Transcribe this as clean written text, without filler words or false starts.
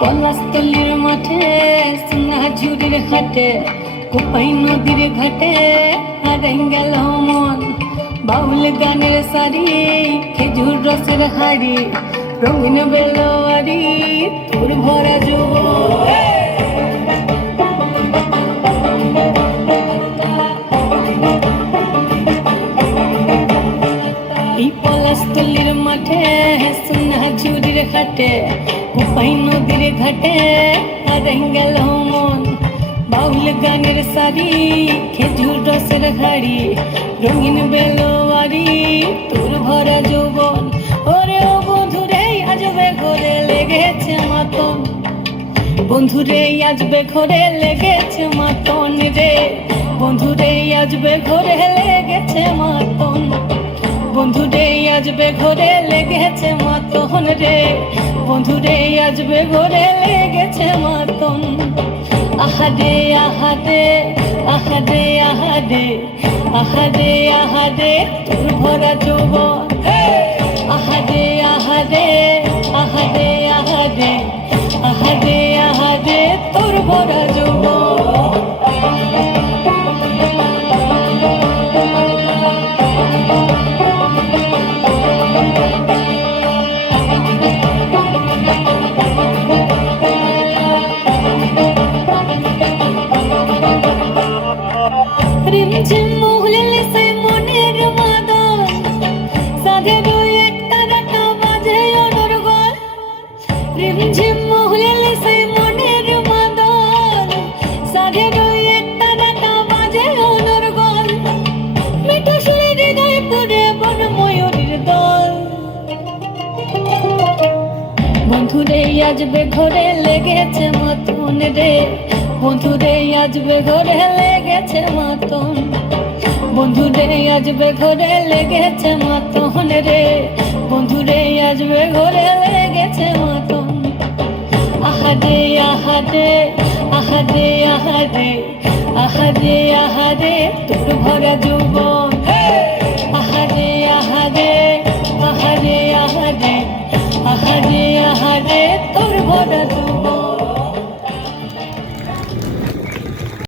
পলাশতলির মাঠে সোনাঝুরির ঘাটে কোপাই নদীর ঘাটে হারাই গেল মন। বাউল গানের শাড়ি খেজুর রসের হাড়ি রঙিন বেলোয়ারি তোর ভরা যৌবন। এই পলাশতলির মাঠে সোনাঝুরির ঘাটে কোপাই নদীর ঘাটে হারাই গেল মন। বাউল গানের শাড়ি খেজুর রসের হাড়ি রঙিন বেলোয়ারি তোর ভরা যৌবন। ওরে ও বন্ধুরে আজবে ঘরে লেগেছে মাতন, বন্ধুরে আজবে ঘরে লেগেছে মাতন রে, বন্ধুরে আজবে ঘরে লেগেছে মাতন, বন্ধুরে আজবে ঘরে লেগেছে মাতন রে, বন্ধুরে আজবে ঘরে লেগেছে মাতন। আহাদে আহাদে আহাদে আহাদে আহাদে আহাদে তোর ভরা যৌবন। আহাদে আহাদে আহাদে আহাদে আহাদে আহাদে তোর ভরা যৌবন। রিমঝিম মহুলে সে মনের মাদল সাধে দুই একটা রাখা বাজে অনর্গল। রিমঝিম মহুলে সে মনের মাদল সাধে দুই একটা রাখা বাজে অনর্গল। মিঠা সুরে হৃদয় পুরে বন ময়ূরীর দল। বন্ধুরে আজবে ঘরে লেগেছে মাতন রে, বন্ধুরে আজবে ঘরে লেগেছে মাতন, বন্ধুরে আজবে ঘরে লেগেছে মাতন রে, বন্ধুরে আজবে ঘরে লেগেছে মাতন। আহাদে আহাদে আহাদে আহাদে আহাদে আহাদে তোর ভরা